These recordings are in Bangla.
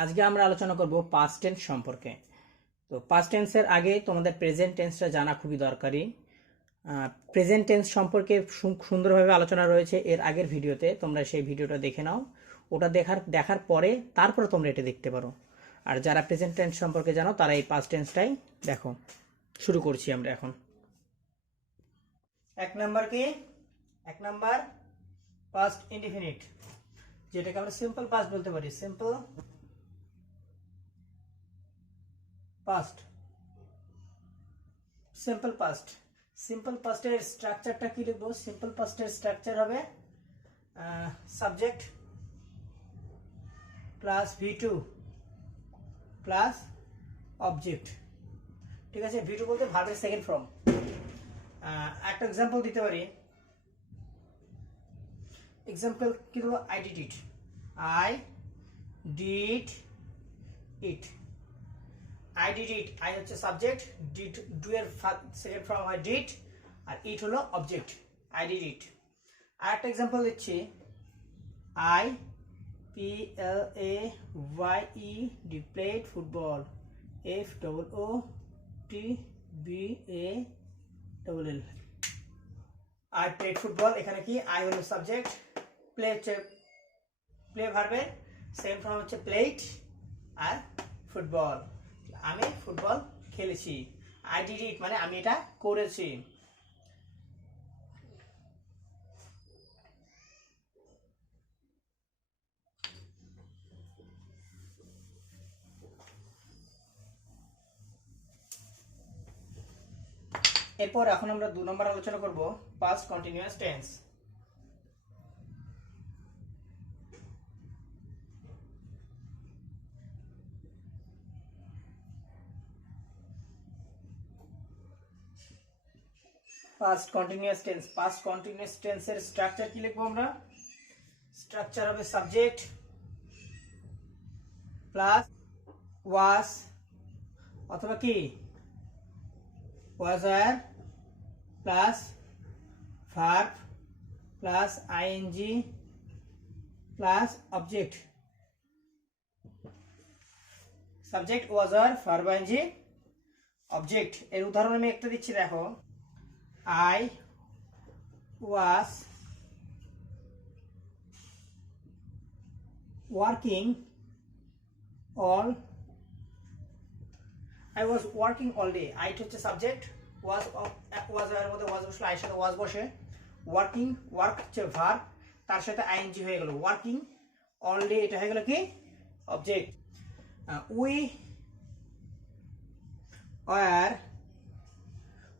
আজকে আমরা আলোচনা করব পাস্ট টেন্স সম্পর্কে। তো পাস্ট টেন্সের আগে তোমাদের প্রেজেন্ট টেন্সটা জানা খুবই দরকারি। প্রেজেন্ট টেন্স সম্পর্কে সুন্দরভাবে আলোচনা রয়েছে এর আগের ভিডিওতে, তোমরা সেই ভিডিওটা দেখে নাও। ওটা দেখার পরে তারপর তোমরা এটা দেখতে পারো। আর যারা প্রেজেন্ট টেন্স সম্পর্কে জানো তারা এই পাস্ট টেন্সটাই দেখো। শুরু করছি আমরা এখন। এক নাম্বার পাস্ট ইনডিফিনিট, যেটাকে আমরা সিম্পল পাস্ট বলতে পারি। সিম্পল পাস্ট, সিম্পল পাস্টের স্ট্রাকচারটা কি লিখবো? সিম্পল পাস্টের স্ট্রাকচার হবে subject plus V2 plus object. ঠিক আছে, V2 বলতে ভার্বের সেকেন্ড ফর্ম। একটা এক্সাম্পল দিতে পারি। এক্সাম্পল কি দেবো? I did it I did it. I হচ্ছে সাবজেক্ট, ডিড ডু এর সেকেন্ড ফর্ম হয় ডিড, আর ইট হলো অবজেক্ট। I did it. আর একটা এক্সাম্পল দিচ্ছি। I PLAYE played football. FOOTBALL। I played football. এখানে কি? আই হলো সাবজেক্ট, প্লে হচ্ছে প্লে ভার্বের সেম ফর্ম হচ্ছে প্লেড, আর ফুটবল আমি ফুটবল খেলেছি। আই ডিড ইট মানে আমি এটা করেছি। এরপর এখন আমরা 2 নম্বর আলোচনা করব past continuous tense. Past continuous টেন্সের স্ট্রাকচার কি লিখবো আমরা? স্ট্রাকচার হবে সাবজেক্ট প্লাস ওয়াজ অথবা কি ওয়াজ আর plus verb plus ING plus object. Subject was আর ভার্ব আইএনজি অবজেক্ট। এর উদাহরণ আমি একটা দিচ্ছি, দেখো। I was working all day. I হচ্ছে সাবজেক্ট, was এর মধ্যে was বসলে আই সাথে was বসে। ওয়ার্কিং, ওয়ার্ক হচ্ছে ভার্ব, তার সাথে আইএনজি হয়ে গেল ওয়ার্কিং অল ডে, এটা হয়ে গেল কি? অবজেক্ট। উই আর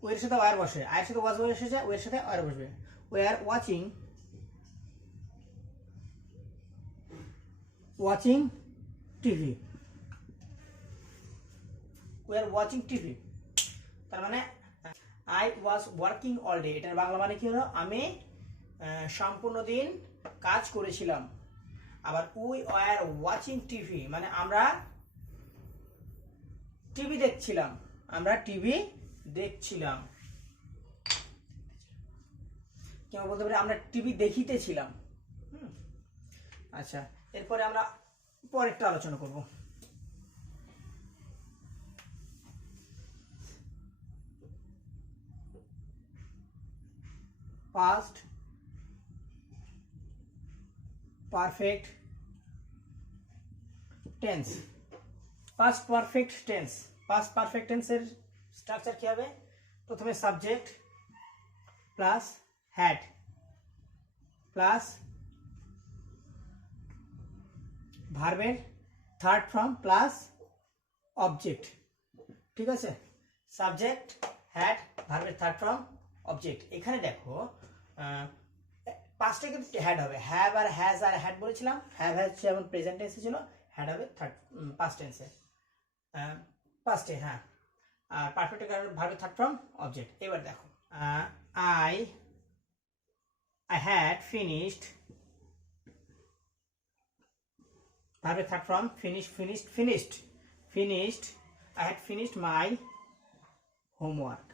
ওয়ের সাথে ওয়ার বসে, আয়ের সাথে ওয়াজ বসে যায়, ওয়ের সাথে ওয়ার বসবে। We are watching TV. We are watching TV, তার মানে I was working all day, এটার বাংলা মানে কি হলো? আমি সম্পূর্ণ দিন কাজ করেছিলাম। আবার উই আর ওয়াচিং টিভি মানে আমরা টিভি দেখছিলাম, কেউ বলতে পারি আমরা টিভি দেখিতেছিলাম। আচ্ছা, এরপরে আমরা পরেরটা আলোচনা করব। Past perfect tense. Past perfect টেন্সের স্ট্রাকচার কি হবে? প্রথমে সাবজেক্ট প্লাস হ্যাড প্লাস ভার্বের থার্ড ফর্ম প্লাস অবজেক্ট। ঠিক আছে, সাবজেক্ট হ্যাড ভার্বের থার্ড ফর্ম অবজেক্ট। এখানে দেখো পাঁচটা কিন্তু হ্যাড হবে। হ্যাভ আর হ্যাজ আর হ্যাড বলেছিলাম। হ্যাভ হ্যাজ যেমন প্রেজেন্ট টেন্সে ছিল, হ্যাড হবে পাস্ট টেন্সে, পাস্টে। হ্যাঁ, আর পারফেক্ট ভার্বের থার্ড ফর্ম অবজেক্ট। এবার দেখো, আই হ্যাড ফিনিশড ভার্বের third form finished. I had finished my homework.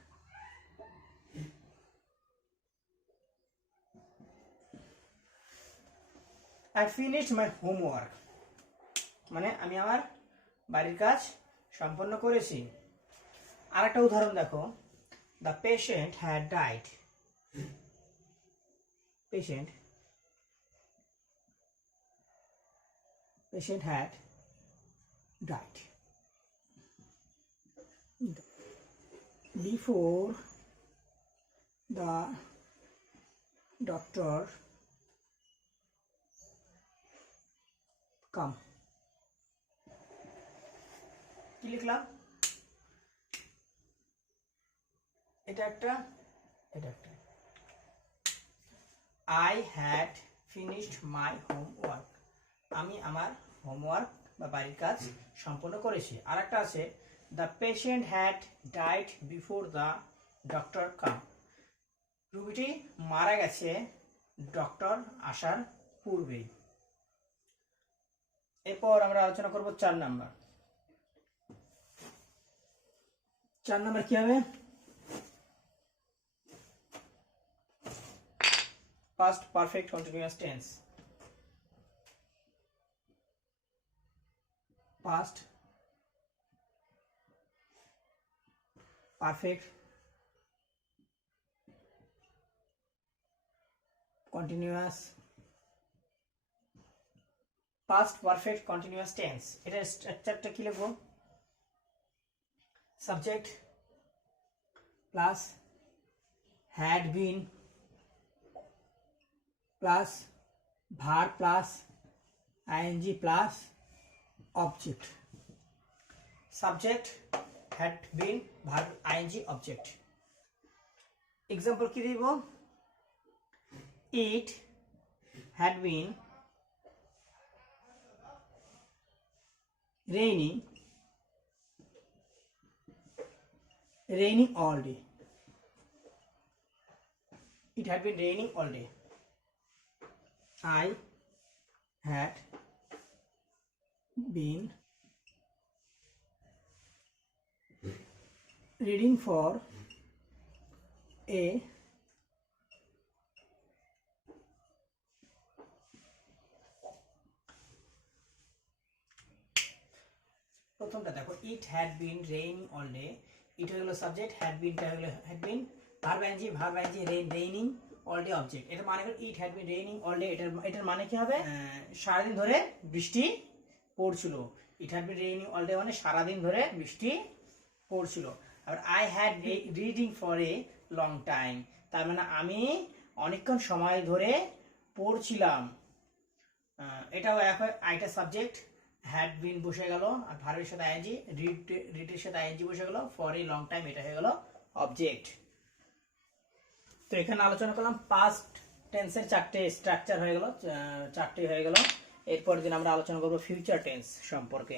I finished my homework. মানে আমি আমার বাড়ির কাজ সম্পন্ন করেছি। আরেকটা উদাহরণ দেখো, the patient had died. Patient had died before the doctor come. কি লিখলাম? এটা একটা। I had finished my homework. আমি আমার হোমওয়ার্ক বা বাড়ির কাজ সম্পন্ন করেছি। আর একটা আছে, the patient had died before the doctor came. রোগীটি মারা গেছে ডক্টর আসার পূর্বেই। এরপর আমরা আলোচনা করব 4 নাম্বার। 4 নাম্বার কি হবে? Past perfect continuous tense. Past perfect continuous tense. এটার স্ট্রাকচারটা কি লিখব? Subject plus had been plus verb plus ing plus object. Subject had been, verb ing object. Example কি দিব? It had been raining all day. It had been raining all day. I had been reading for a প্রথমটা দেখো, it had been raining all day. It হলো সাবজেক্ট, হ্যাড বিনটা হলো had been, verb ING raining all day object. এটা মানে হলো it had been raining all day. এটার মানে কি হবে? সারাদিন ধরে বৃষ্টি পড়ছিল। It had been raining all day মানে সারাদিন ধরে বৃষ্টি পড়ছিল। আবার I had reading for a long time, তার মানে আমি অনেকক্ষণ সময় ধরে পড়ছিলাম। এটাও আইটা সাবজেক্ট, হ্যাড বিন বসে গেল, আর ভার্বের সাথে আইএনজি, রিডের সাথে আইএনজি বসে গেল, ফর এ লং টাইম এটা হয়ে গেল অবজেক্ট। তো এখানে আলোচনা করলাম পাস্ট টেন্সের 4টে স্ট্রাকচার হয়ে গেল, 4টে হয়ে গেল। এরপর দিন আমরা আলোচনা করব ফিউচার টেন্স সম্পর্কে।